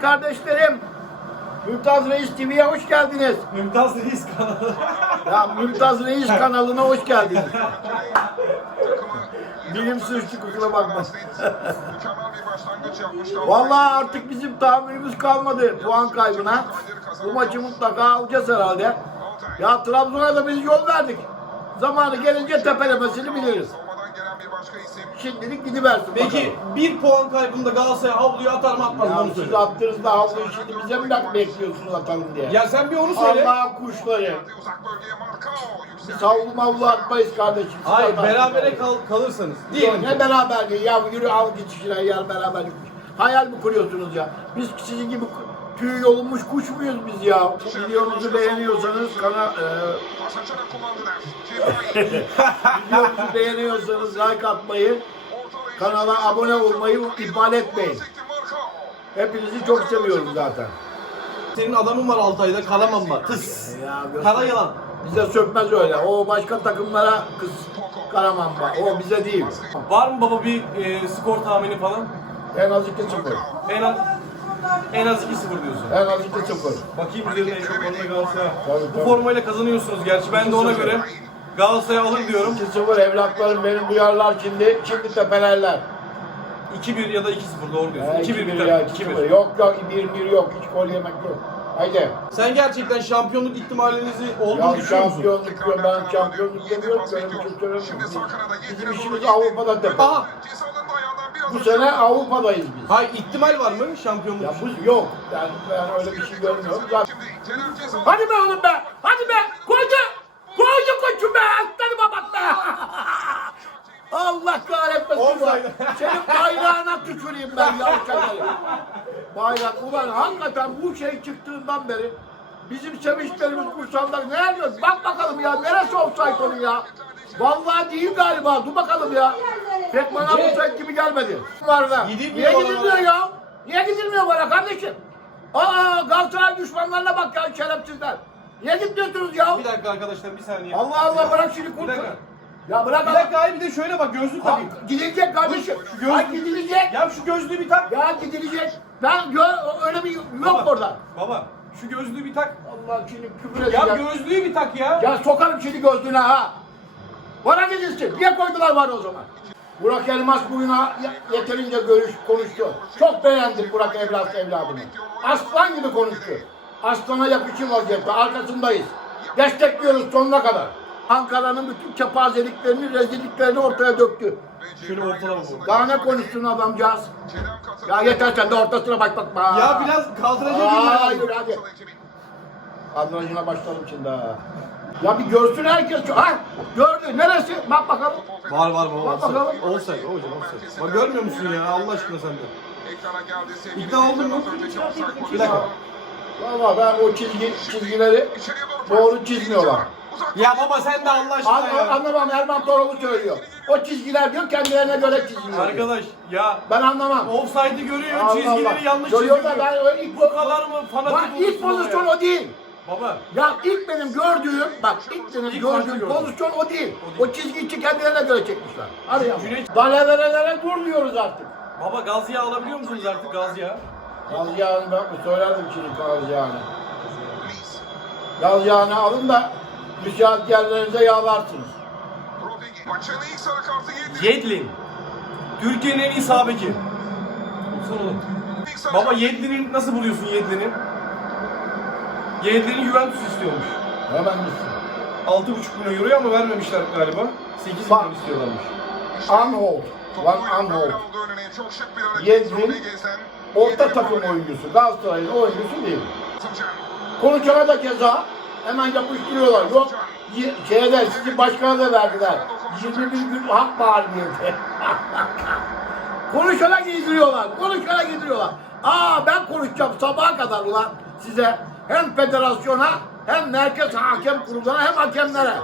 Kardeşlerim. Mümtaz Reis TV'ye hoş geldiniz. Mümtaz Reis kanalı. Ya Mümtaz Reis kanalına hoş geldiniz. Bilim sürçtü kusura bakma. Vallahi artık bizim tahammülümüz kalmadı puan kaybına. Bu maçı mutlaka alacağız herhalde. Ya Trabzon'a da biz yol verdik. Zamanı gelince tepelemesini biliriz. Şimdilik gidiversin Peki bakalım. bir puan kaybında Galatasaray havluyu atar mı atmaz mı Ya onu siz söyle. attınız da havluyu şimdi bize mi lak bekliyorsunuz atalım diye? Ya sen bir onu söyle. Allah kuşları. Biz havlu mavlu atmayız kardeşim. Siz Hayır atarsınız. berabere kal kalırsanız. Diyelim ne ki. beraberliği ya yürü al git işine yer beraberlik. Hayal mi kuruyorsunuz ya? Biz sizin gibi tüy yolunmuş kuş muyuz biz ya? Videomuzu beğeniyorsanız kana e, videomuzu beğeniyorsanız like atmayı, kanala abone olmayı ihmal etmeyin. Hepinizi çok seviyorum zaten. Senin adamın var Altay'da Karaman var. Tıs. Ya, Kara yalan. Bize sökmez öyle. O başka takımlara kız Karamanba. O bize değil. Var mı baba bir e, skor tahmini falan? En az 2-0. En az en az 2-0 diyorsun. En az 2-0. Bakayım üzerine eşofmanına Galatasaray. Tabii, Bu tabii. formayla kazanıyorsunuz gerçi. Ben de ona göre Galatasaray alır diyorum. 2-0 evlatlarım benim duyarlar şimdi. Şimdi tepelerler. 2-1 ya da 2-0 doğru diyorsun. Ee, 2-1 2-1 biter. ya, 2-1. 2-1. Yok yok 1-1 yok. Hiç gol yemek yok. Haydi. Sen gerçekten şampiyonluk ihtimalinizi Ya olduğunu düşünüyor musun? şampiyonluk diyor. Ben şampiyonluk demiyorum. Böyle bir şey söylemiyorum. Bizim işimiz Avrupa'da tepe. Aha. Bu sene Avrupa'dayız biz. Hayır ihtimal var mı şampiyonluk? Ya bu yok. Yani ben öyle bir şey görmüyorum. Zaten Hadi be oğlum be! Hadi be! Koydu! Koydu koçum be! Aslanıma bak be! Allah kahretmesin ya! Offside. Senin bayrağına tüküreyim ben ya uçakları. Bayrak ulan hakikaten bu şey çıktığından beri bizim sevinçlerimiz kursanlar ne diyoruz? Bak bakalım ya neresi offside onun ya? Vallahi değil galiba. Dur bakalım ya. Pek bana offside gibi gelmedi. Var da. Niye gidilmiyor ya? Niye gidilmiyor bana kardeşim? Aa Galatasaray düşmanlarına bak ya şerefsizler. Niye gitmiyorsunuz ya? Bir dakika arkadaşlar bir saniye. Allah Allah bırak şimdi Bir dakika. Ya bırak Bir dakika abi bir de şöyle bak gözlük Ha, takayım. gidilecek kardeşim. Şu göz- Ay gidilecek. Ya şu gözlüğü bir tak. Ya gidilecek. Ben gör, öyle bir yok Baba, orada. Baba şu gözlüğü bir tak. Allah şimdi küfür Ya edeceğim. gözlüğü bir tak ya. Ya sokarım şimdi gözlüğüne ha. Bana gidilsin. Niye koydular var o zaman? Burak Elmas bugüne yeterince görüş konuştu. Çok beğendim Burak evlat evladını. Aslan gibi konuştu. Aslana yakışır vaziyette. Arkasındayız. Destekliyoruz sonuna kadar. Ankara'nın bütün kepazeliklerini, rezilliklerini ortaya döktü. Şöyle ortalama bu. Daha ne konuştun adamcağız? Ya yeter sen de ortasına bak bakma. Ya biraz kaldıracak Hayır gibi. hadi. Kadrajına başladım şimdi ha. Ya bir görsün herkes. şu- Ha gördü. Neresi? Bak bakalım. Var var baba. Bak bakalım. Olsaydı. Olsaydı hocam olsaydı. Bak görmüyor musun ya Allah aşkına sen de. İkna oldun mu? Bir dakika. Valla ben o çizgi, çizgileri doğru çizmiyorlar. Ya baba sen de Allah aşkına An, ya. anlamam Erman Toroğlu söylüyor. O çizgiler diyor kendilerine göre çiziliyor. Arkadaş ya Ben anlamam. offside'ı görüyor Allah çizgileri Allah. yanlış Görüyor çiziyor. da ben öyle ilk Bu kadar mı Bak fanatik ilk olursun pozisyon o değil. Baba Ya ilk benim gördüğüm, bak ilk benim İlk gördüğüm gördüm. pozisyon o değil. O çizgiyi kendilerine göre çekmişler. Hadi ya. Cüneyt- Daleverelere dur diyoruz artık. baba gaz yağı alabiliyor musunuz artık gaz yağı? Gaz yağını ben söylerdim şimdi gaz yağını. Gaz yağını alın da müsait yerlerinize yağlarsınız. Yedlin. Türkiye'nin en iyi sağ beki. Tutsana oğlum. Baba Yedlin'i nasıl buluyorsun Yedlin'i? Yedlin'i Juventus istiyormuş. Hemen gitsin. 6,5 milyon euroya ama vermemişler galiba. 8 Bak. milyon istiyorlarmış. Unhold. One unhold. Yedlin orta takım oyuncusu. Galatasaray'ın oyuncusu değil. Konuşana da keza hemen yapıştırıyorlar. Yok şeyde sizi başkana da verdiler. 21 gün hak var diye. Konuşana giydiriyorlar. Konuşana giydiriyorlar. Aa ben konuşacağım sabaha kadar ulan size. Hem federasyona hem merkez hakem kuruluna hem hakemlere.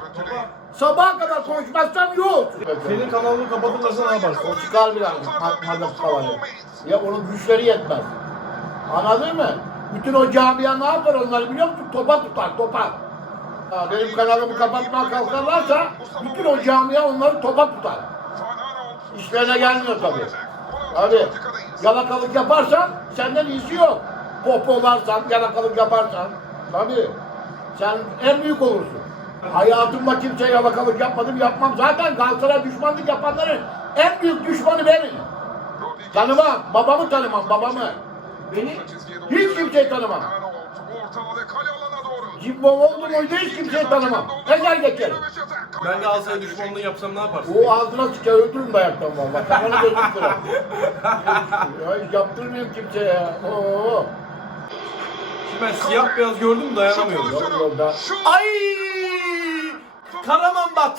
Sabaha kadar konuşmazsam yok. Senin kanalını kapatırlarsa ne yaparsın? O çıkar biraz madem kalanı. Ya onun güçleri yetmez. Anladın mı? Bütün o camia ne yapar onları biliyor musun? Topa tutar, topa. Ha, benim kanalımı kapatmaya kalkarlarsa bütün o camia onları topa tutar. İşlerine gelmiyor tabii. Abi yalakalık yaparsan senden iyisi yok. Popolarsan, yalakalık yaparsan tabii sen en büyük olursun. Hayatımda kimseye yalakalık yapmadım, yapmam. Zaten Galatasaray düşmanlık yapanların en büyük düşmanı benim. Tanımam, babamı tanımam, babamı. Beni hiç kimseyi tanımam. Cimbom oldu muydu hiç kimseyi tanımam. Ezer geçerim. Ben Galatasaray düşmanlığı yapsam ne yaparsın? O ağzına sıçar öldürürüm dayaktan valla. Kafanı gözüm kırar. ya hiç yaptırmıyorum kimseye ya. Oo. Ben siyah beyaz gördüm dayanamıyorum. Ay! Karaman bak.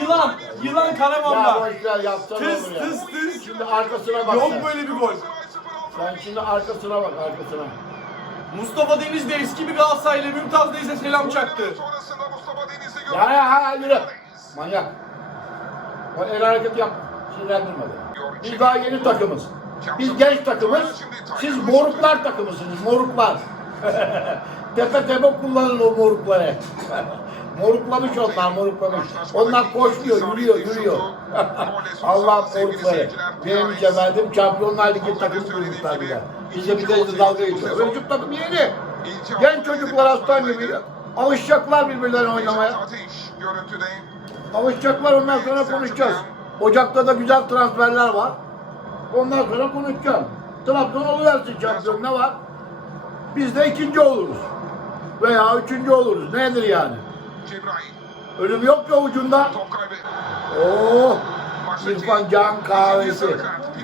Yılan. Yılan Ya Karaman'da. boşver Tıs olur ya. tıs tıs. Şimdi arkasına bak Yok sen. böyle bir gol. Sen şimdi arkasına bak arkasına. Mustafa Deniz de eski bir Galatasaraylı Mümtaz Deniz'e selam çaktı. Sonrasında Mustafa Deniz'i. Ya ya ha yürü. Manyak. O el hareket yap. Sinirlendirme beni. Biz daha yeni takımız. Biz genç takımız. Siz moruklar takımısınız. Moruklar. tepe tepe kullanın o morukları. Moruklamış onlar moruklamış. Onlar koşuyor, yürüyor, yürüyor. Allah morukları. Neymiş efendim? Şampiyonlar Ligi takımı kurmuşlar bir de. Bize bir de dalga geçiyor. Mevcut takım yeni. Genç çocuklar aslan gibi. Alışacaklar birbirlerine oynamaya. Alışacaklar ondan sonra konuşacağız. Ocakta da güzel transferler var. Ondan sonra konuşacağım. Trabzon oluversin şampiyon ne var? Biz de ikinci oluruz. Veya üçüncü oluruz. Nedir yani? Cebrail. Ölüm yok ya ucunda. Top kaybı. Oo, İrfan Can kahvesi.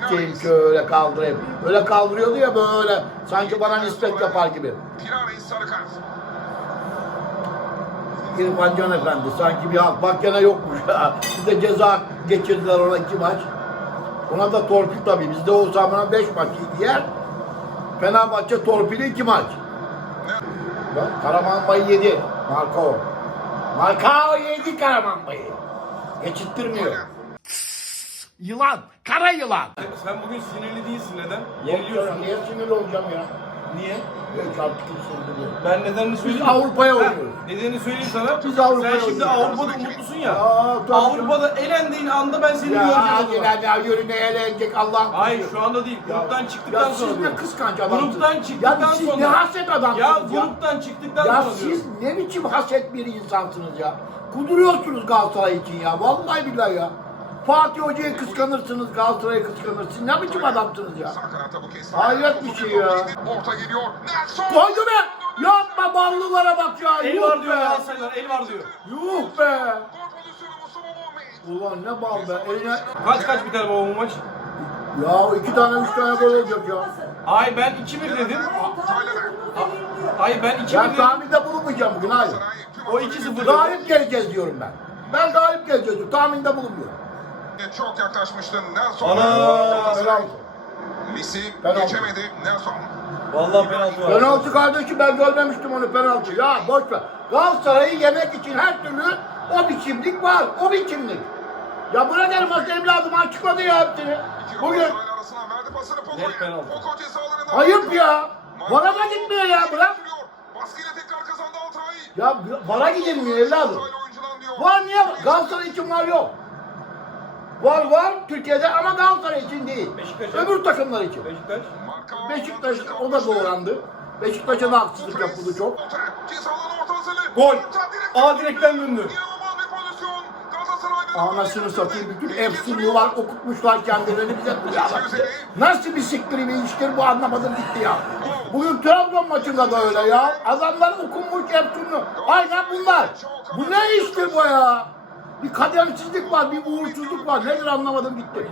İçeyim şöyle kaldırayım. Böyle kaldırıyordu ya böyle. Sanki bana nispet yapar gibi. Piramis sarı kart. İrfan Can Efendi sanki bir hak. Bak gene yokmuş. bir de ceza geçirdiler ona iki maç. Ona da torpil tabii. Bizde o zaman beş maç yer. Fenerbahçe torpili iki maç. Bak Karamanbay'ı yedi. Marco. Marco yedi Karamanbay'ı. Geçittirmiyor. Yılan. Kara yılan. Sen bugün sinirli değilsin neden? Yok Yeniliyorsun. canım, Niye sinirli olacağım ya? Niye? Yok artık değil. Ben nedenini söyleyeyim. Avrupa'ya Ha, oynuyoruz. Nedenini söyleyeyim sana. Biz Avrupa'ya Sen şimdi oynuyoruz. Avrupa'da umutlusun ya. Aa, tabii Avrupa'da elendiğin anda ben seni Ya göreceğim. o hadi zaman. lan ya yürü ne eğlenecek Allah'ın Hayır şu anda değil. Ya- Gruptan çıktıktan ya sonra siz ne diyorum. kıskanç adamsınız. Gruptan çıktıktan ya siz sonra. ne haset adamsınız Ya ya. gruptan çıktıktan Ya sonra siz diyorum. ne biçim haset bir insansınız ya. Kuduruyorsunuz Galatasaray için ya. Vallahi billahi ya. Fatih Hoca'yı kıskanırsınız, Galatasaray'ı kıskanırsınız. Ne biçim adamsınız ya. Hayret bir şey ya. Orta geliyor. Koydu be! Yapma ballılara bak ya. El Yuh var diyor. Galatasaraylar, el var diyor. Yuh be. Ulan ne bal be. Eline... Kaç kaç biter baba bu maç? Ya iki tane üç tane gol olacak ya. Ay ben 2-1 dedim. Ay ben 2-1 Ben dedim. tahminde bulunmayacağım bugün hayır. O 2-0 dedi. Galip geleceğiz diyorum ben. Ben galip geleceğiz diyorum. Tahminde bulunmuyorum. Çok yaklaşmıştın Nelson. Ana! Penaltı. Messi Penaltı. geçemedi. Nelson. Vallahi penaltı var. Penaltı kardeşim ben görmemiştim onu penaltı. Ya boş ver. Galatasaray'ı yemek için her türlü o biçimlik var. O biçimlik. Ya bırak elmas evladım açıkladı ya hepsini. Bugün arasına verdi pasını. Net penaltı. Poco cezalarında. ayıp ya. Vara da gitmiyor ya bırak. Baskıyla tekrar kazandı Altay. Ya vara gidilmiyor evladım. Var niye? Galatasaray için var yok. Var var Türkiye'de ama Galatasaray için değil. Beşiktaş. Öbür takımlar için. Beşiktaş. Beşiktaş o da doğrandı. Beşiktaş'a da haksızlık yapıldı çok. Gol. Aa direkten döndü. İnanılmaz bir pozisyon. Galatasaray Anasını satayım bütün efsunlular okutmuşlar kendilerini bize. Ya Nasıl bir siktir bir iştir bu anlamadım gitti ya. Bugün Trabzon maçında da öyle ya. Adamlar okunmuş efsunlu. Aynen bunlar. Bu ne iştir bu ya? Bir kademsizlik var, bir uğursuzluk var. Nedir anlamadım gitti.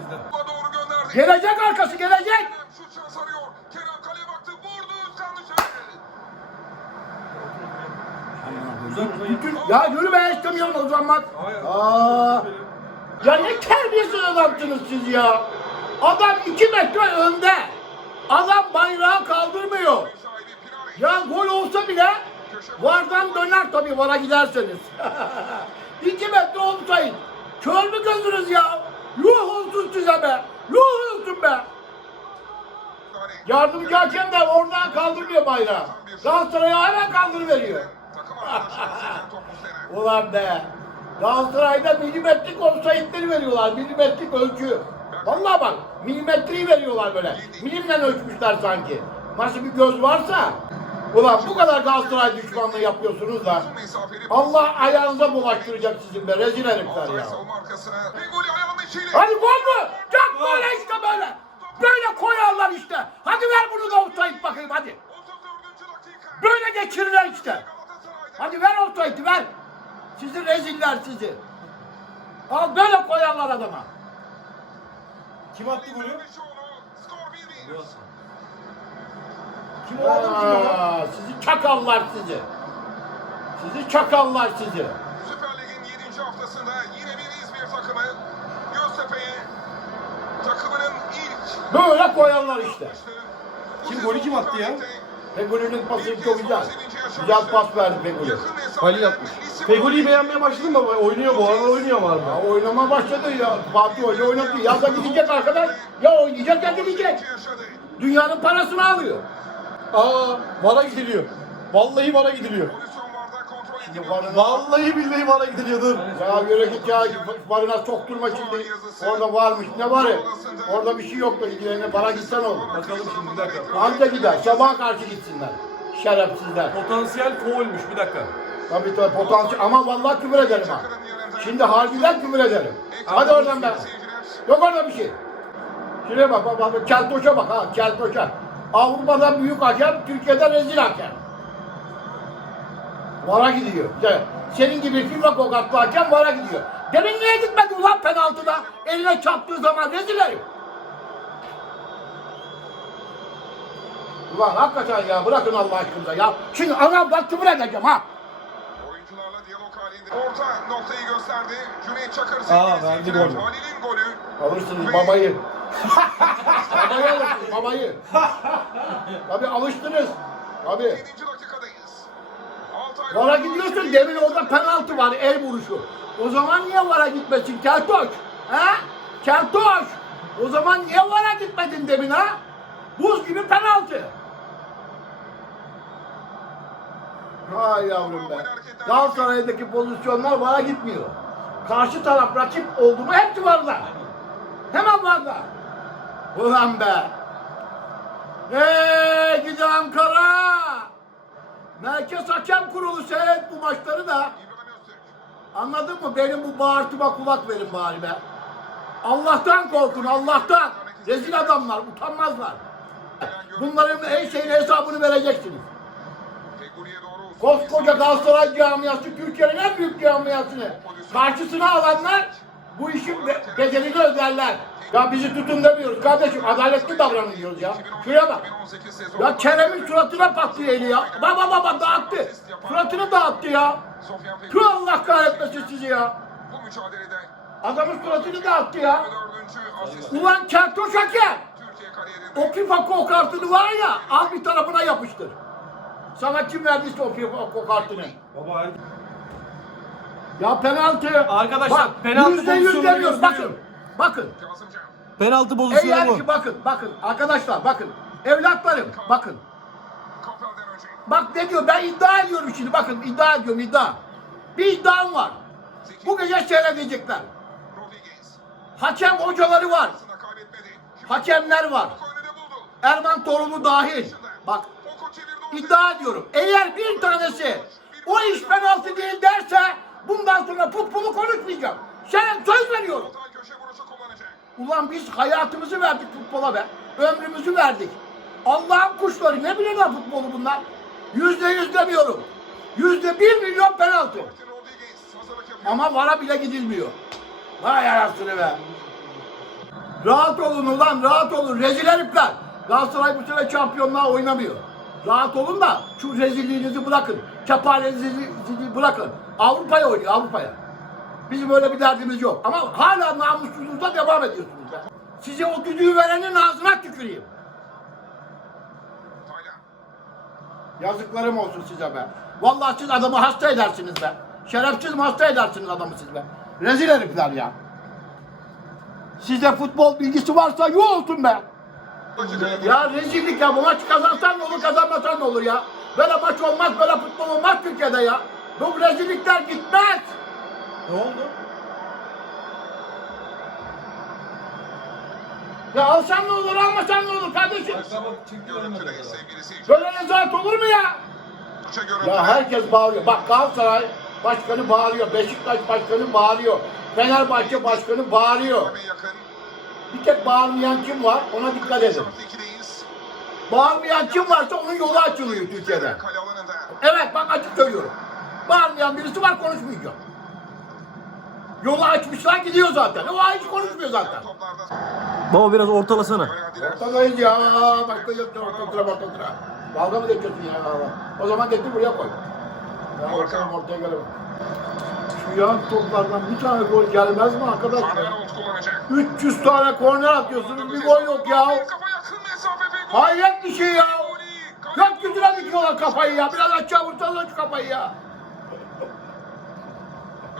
Gelecek arkası gelecek. Bütün, ya yürü be istemiyorum o zaman. Aa, ya ne terbiyesiz adamsınız siz ya. Adam iki metre önde. Adam bayrağı kaldırmıyor. Ya gol olsa bile vardan döner tabii vara giderseniz. iki metre olsayın. Kör mü gözünüz ya? Yuh olsun size be. Yuh olsun be. Yardımcı hakem de oradan kaldırmıyor bayrağı. Galatasaray'a hemen kaldırıveriyor. Ulan be. Galatasaray'da milimetrik offside'leri veriyorlar. Milimetrik ölçü. Vallahi bak milimetreyi veriyorlar böyle. Milimle ölçmüşler sanki. Nasıl bir göz varsa. Ulan bu kadar Galatasaray düşmanlığı yapıyorsunuz da. Allah ayağınıza bulaştıracak sizin be rezil herifler ya. Hadi gol mü? Çak böyle işte böyle. Böyle koyarlar işte. Hadi ver bunu da Oktay'ı bakayım hadi. 34. dakika. Böyle geçirirler işte. Hadi ver Oktay'ı ver. Sizi reziller sizi. Al böyle koyarlar adama. Kim attı golü? 1-1. Kim o adam kim o? Sizi çakallar sizi. Sizi çakallar sizi. Süper Lig'in 7. haftasında yine bir İzmir takımı Göztepe'ye takımının ilk Böyle koyarlar işte. Kim, golü kim attı ya? Fegoli'nin pası çok güzel. Güzel pas verdi Fegoli. Halil yapmış. Fegoli'yi beğenmeye başladın mı? Oynuyor bu arada oynuyor var mı? Ya oynama başladı ya. Fatih Hoca oynadı. Ya da gidecek arkadaş. Ya oynayacak ya gidecek. Dünyanın parasını alıyor. Aa, vara gidiliyor. Vallahi vara gidiliyor. Vallahi billahi vara gidiliyor dur. ya yürü git ya. Varına sokturma şimdi. Orada varmış. Ne varı? Orada bir şey yok da ilgilerine para gitsen olur. Bakalım şimdi bir dakika. Anca gider. Sabaha karşı gitsinler. Şerefsizler. Potansiyel foulmüş bir dakika. Tabii tabii potansiyel. Ama vallahi küfür ederim ha. Şimdi harbiden küfür ederim. Hadi oradan ben. Yok orada bir şey. Şuraya bak bak bak. Keltoş'a bak ha. Keltoş'a. Avrupa'dan büyük hakem, Türkiye'de rezil hakem. Vara gidiyor. Senin gibi FIFA kokatlı hakem vara gidiyor. Demin niye gitmedi ulan penaltıda? Eline çarptığı zaman rezil herif. Ulan hakikaten ya bırakın Allah aşkına ya. Şimdi anamdan küfür edeceğim ha. Oyuncularla diyalog halinde. Orta noktayı gösterdi. Cüneyt Çakır Aa, verdi golü. Halil'in golü. Alırsınız babayı. babayı alırsınız babayı. Tabii alıştınız. Tabii. 7. dakikadayız. Altay Vara gidiyorsun demin orada penaltı var el vuruşu. O zaman niye vara gitmesin Keltoş? Ha? Keltoş! O zaman niye vara gitmedin demin ha? Buz gibi penaltı. Hay yavrum be. Galatasaray'daki pozisyonlar vara gitmiyor. Karşı taraf rakip oldu mu hepsi varda. Hemen varda. Ulan be. Hey gidi Ankara. Merkez Hakem Kurulu seyret bu maçları da. Anladın mı? Benim bu bağırtıma kulak verin bari be. Allah'tan korkun, Allah'tan. Rezil adamlar, utanmazlar. Bunların en şeyin hesabını vereceksiniz. Koskoca Galatasaray camiası, Türkiye'nin en büyük camiasını karşısına alanlar bu işin be- bedelini öderler. Ya bizi tutun demiyoruz kardeşim, adaletli davranın diyoruz ya. Şuraya bak. 2018 sezonu. Ya Kerem'in suratına patlıyor eli ya. Baba baba dağıttı. Suratını dağıttı ya. Tüh Allah kahretmesin sizi ya. Adamın suratını dağıttı ya. Ulan Keltoş hakem. O FIFA ko kartını var ya al bir tarafına yapıştır. Sana kim verdiyse o FIFA ko kartını. Baba Ya penaltı. Arkadaşlar, Bak, penaltı yüzde yüz pozisyonunu demiyorum. Bakın. Bakın. Penaltı Eğer pozisyonu bu. ki bakın. Bakın. Arkadaşlar bakın. Evlatlarım bakın. Bak ne diyor ben iddia ediyorum şimdi bakın iddia ediyorum iddia. Bir iddiam var. Bu gece seyredecekler. Hakem hocaları var. Hakemler var. Erman Torun'u dahil. Bak iddia ediyorum. Eğer bir tanesi o iş penaltı değil derse bundan sonra futbolu konuşmayacağım. Sen söz veriyorum. Ulan biz hayatımızı verdik futbola be. Ömrümüzü verdik. Allah'ın kuşları ne bilirler futbolu bunlar. Yüzde yüz demiyorum. Yüzde bir milyon penaltı. Ama vara bile gidilmiyor. Vay anasını be. Rahat olun ulan rahat olun. Rezil herifler. Galatasaray bu sene şampiyonluğa oynamıyor. Rahat olun da şu rezilliğinizi bırakın. Kepalenizi bırakın. Avrupa'ya oynuyor Avrupa'ya. Bizim öyle bir derdimiz yok. Ama hala namussuzluğunuza devam ediyorsunuz be. Size o düdüğü verenin ağzına tüküreyim. Yazıklarım olsun size be. Vallahi siz adamı hasta edersiniz be. Şerefsiz mi hasta edersiniz adamı siz be. Rezil herifler ya. Sizde futbol bilgisi varsa yuh olsun be. Ya rezillik ya bu maçı kazansan ne olur kazanmasan ne olur ya. Böyle maç olmaz böyle futbol olmaz Türkiye'de ya. Bu rezillikler gitmez. Ne oldu? Ya alsan ne olur almasan ne olur kardeşim. Görüntüde sevgili seyirciler. Böyle rezalet olur mu ya? Maça. Ya herkes bağırıyor. Bak Galatasaray başkanı bağırıyor. Beşiktaş başkanı bağırıyor. Fenerbahçe başkanı bağırıyor. Bir tek bağırmayan kim var? Ona dikkat edin. Saat 2'deyiz. Bağırmayan kim varsa onun yolu açılıyor Türkiye'de. Evet bak açık söylüyorum. Bağırmayan birisi var konuşmayacak. Yolu açmışlar gidiyor zaten. O hiç konuşmuyor zaten. Baba biraz ortalasana. Ortadayız ya. Bak da yok. Orta sıra bak sıra. Dalga mı geçiyorsun ya? O zaman getir buraya koy. Ya ortaya ortaya gelemem. Şu yan toplardan bir tane gol gelmez mi kullanacak. 300 tane korner atıyorsunuz bir gol yok ya. Hayret bir şey ya. Gökyüzüne dikiyorlar kafayı ya. Biraz aşağı vursanız şu kafayı ya.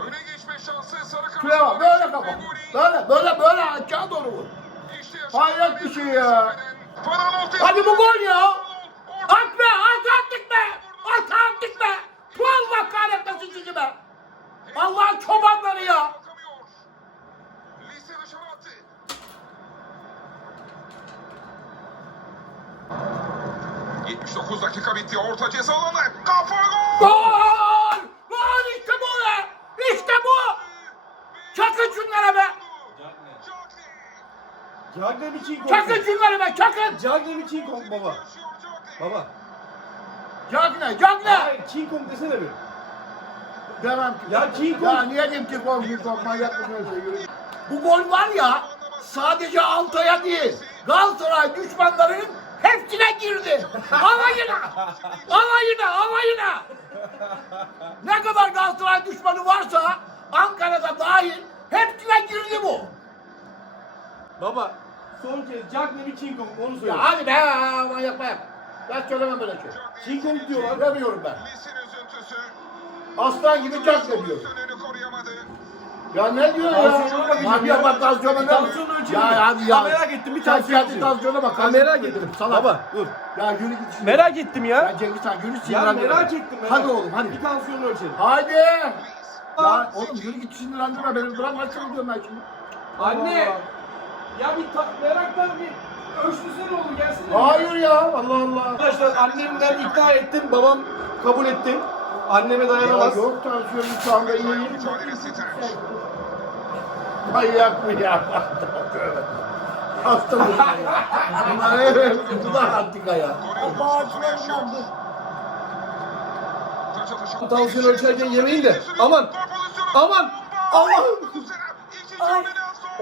Öne geçme şansı sarı kırmızı. Bak böyle golü. Böyle böyle böyle aşağı doğru vur. İşte Hayret bir şey ya. Paralel Hadi bu gol ya. At be at attık be. At attık be. Tu Allah kahretmesin sizi be. Allah'ın çobanları ya. Bakamıyor. Lise dışarı attı. ...79 dakika bitti. Orta ceza alanı. Kafa! Gol. Gol işte bu be. İşte bu. Çakın şunlara be. Cagney. Cagney bir King Çakın Kong. şunlara be çakın. Cagney bir King Kong baba. Cagney. Baba. Cagne cagne. Hayır King Kong desene bir. Demem ki. Ya King Kong- Ya niye diyeyim King Kong, King Kong manyak mısın öyle şey. Bu gol var ya sadece Altay'a değil Galatasaray düşmanlarının hepsine girdi. Alayına. Alayına. Alayına. Ne kadar Galatasaray düşmanı varsa Ankara'da dahil hepsine girdi bu. Baba. Son kez Cagney bir King Kong onu söyle. Ya hadi be manyak manyak. Ben söylemem böyle şey. King Kong diyorlar. Demiyorum ben. Aslan gibi çak diyor. Önünü koruyamadı. Ya ne diyor ya? Tansiyona bakacağım Hadi ya. ya bak tansiyona ne? Ya hadi ya. Merak ettim, bir Sen tansiyon kendi ölçelim. tansiyona bak. Ha, merak ettim. Salak. Baba dur. Ya yürü git. şimdi. Merak ettim Ya ya. Cengiz Han yürü Ya merak ettim. Hadi oğlum hadi. Bir tansiyon ölçelim. Hadi. Ya oğlum yürü git sinirlendirme beni. Bırak maçı diyorum ben şimdi. Anne. Ya bir ta- meraktan bir ölçtüsene oğlum. Allah. Hayır ya Allah Allah. Arkadaşlar annemden ikna ettim. Babam kabul etti. Anneme Ya dayanamaz. yok tansiyonum şu anda iyi. Manyak mı ya? Hasta mı? Bunlar evet. Bunlar antika ya. Taç atışı. Tansiyon ölçerken yemeyin de. Aman. Aman. Aman. Sonra.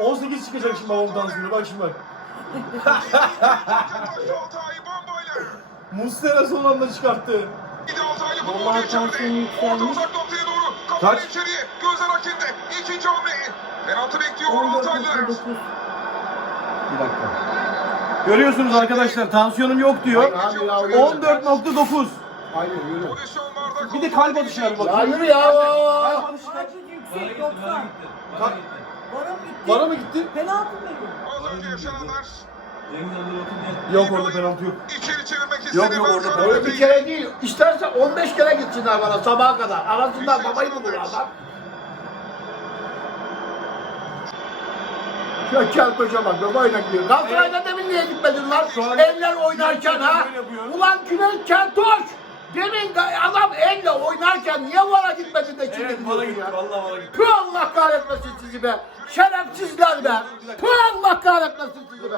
18 çıkacak şimdi babam tansiyonu. Bak şimdi bak. Muslera son anda çıkarttı. Vallahi tansiyonu yükselmiş. Kaç? içeriye. Gözler hakimde. İkinci hamle. Penaltı bekliyor Altaylılar. 14.9. Bir dakika. Görüyorsunuz arkadaşlar tansiyonum yok diyor. Abi ya, yürü. 14.9. Hayır yürü. Bir de kalp atışına bir Ya bakayım. yürü ya. Kalp atışı kaç? yüksek 90. Ka- Bana gitti. Bana mı gitti? Penaltı mı? Önce yaşananlar. Yok orada penaltı yok. İçeri çevirmek istedi. Yok, yok, Berkan orada Öyle bir kere değil. İsterse 15 kere gitsinler bana sabaha kadar. Arasından babayı bulur adam. Ya Keltoş'a bak babayla gidiyor. Galatasaray'da demin niye gitmedin lan? Eller oynarken ha? Ulan Cüneyt Keltoş! Demin ga- adam elle oynarken niye vara gitmedin de Evet çiğnedin bana diyorsun gitti. ya? Vallahi bana gitti. Tüh Allah kahretmesin sizi be! Şerefsizler be! Tüh Allah kahretmesin sizi be!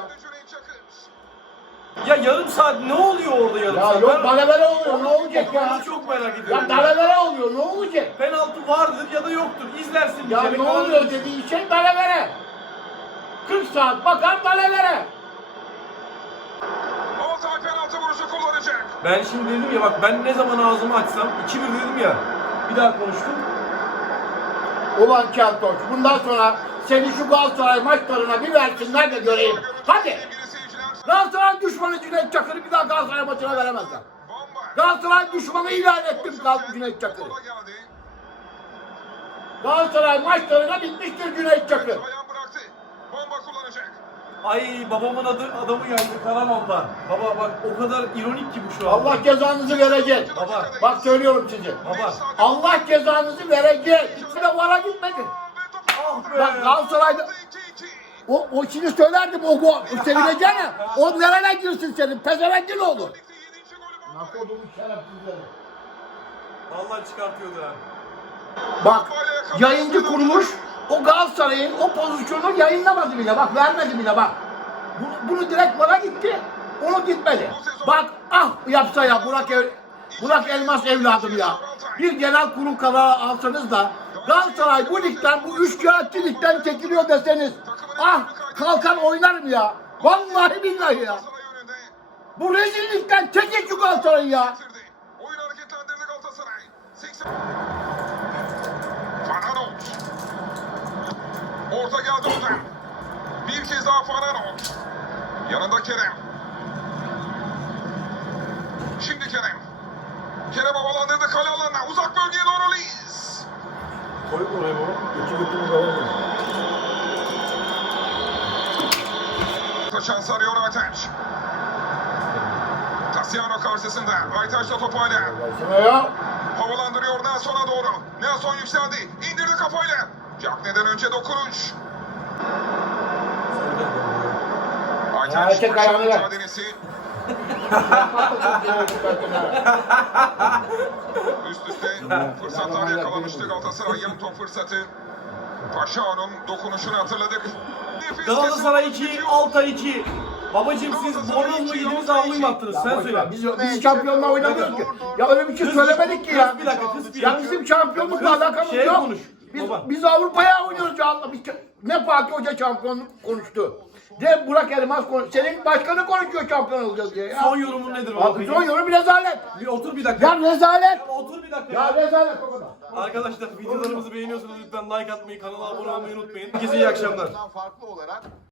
Ya yarım saat ne oluyor orada yarım Ya saat? yok Ben- dalevere oluyor ne olacak ya? Çok merak ediyorum. Ya dalevere oluyor ne olacak? Penaltı vardır ya da yoktur. İzlersin Ya ne oluyor dediği şey dalevere. 40 saat bakar dalevere. Altay penaltı vuruşu kullanacak. Ben şimdi dedim ya bak ben ne zaman ağzımı açsam 2-1 dedim ya. Bir daha konuştum. Ulan Keltoş bundan sonra seni şu Galatasaray maçlarına bir versinler de göreyim. Hadi. Galatasaray düşmanı Cüneyt Çakır'ı bir daha Galatasaray maçına veremezler. Galatasaray düşmanı ilan ettim Gal- Cüneyt Çakır'ı. Galatasaray maçlarına bitmiştir Cüneyt Çakır. Bomba kullanacak. Ay babamın adı adamı geldi Karaman'dan. Baba bak o kadar ironik ki bu şu an. Allah cezanızı verecek. Baba. Bak söylüyorum size. Baba. Allah cezanızı verecek. Hiç de vara gitmedi. Ah be. Bak Galatasaray'da O, o şimdi söylerdim o gol. Sevineceğine. O nereye girsin senin? Nasıl oldu bu şerefsizleri? Vallahi çıkartıyordu ha. Bak yayıncı kuruluş o Galatasaray'ın o pozisyonu yayınlamadı bile. Bak vermedi bile bak. Bunu, bunu direkt bana gitti. Onu gitmedi. Bak ah yapsa ya Burak, ev, Burak Elmas evladım ya. Bir genel kurul kararı alsanız da Galatasaray bu ligden bu üç kağıtçı ligden çekiliyor deseniz ah kalkan oynarım ya. Vallahi billahi ya. Bu rezillikten çekin şu Galatasaray'ı ya. Oyun hareketlendirdi Galatasaray. Geldi oradan. Bir kez daha Fananot. Yanında Kerem. Şimdi Kerem. Kerem havalandırdı kale alanına. Uzak bölgeye doğru Liz. Koy oraya baba. Taşan sarıyor Aytaç. Tassiano karşısında. Aytaç'la topu hala. Havalandırıyor Nelson'a doğru. Nelson yükseldi. İndirdi kafayla. Cagney'den önce dokunuş. Çek başarı ayağını ver. mücadelesi. Üst üste fırsatlar yakalamıştı Galatasaray yan top fırsatı. Paşao'nun dokunuşunu hatırladık. Nefis Galatasaray kesin 2, bitiyor. Altay 2. Babacım siz Bornoz'la gidiniz havluyu mu attınız? Sen söyle. Biz, biz şampiyonla oynamıyoruz ki. Ya öyle bir şey söylemedik ki ya. Kız bir dakika, kız bir Ya dakika. bizim şampiyonlukla Kız, alakamız şey yok. konuş, Biz, baba. biz Avrupa'ya oynuyoruz ya Allah. Biz, ne Fatih Hoca şampiyonluk konuştu. De Burak Elmas konuştu. Senin başkanı konuşuyor şampiyon olacağız diye ya. Son yorumun nedir baba? Abi son yorum bir rezalet. Bir otur bir dakika. Ya rezalet. Ya otur bir dakika. Ya Ya. rezalet o kadar. Arkadaşlar videolarımızı beğeniyorsanız lütfen like atmayı, kanala abone olmayı unutmayın. Herkese iyi akşamlar. farklı olarak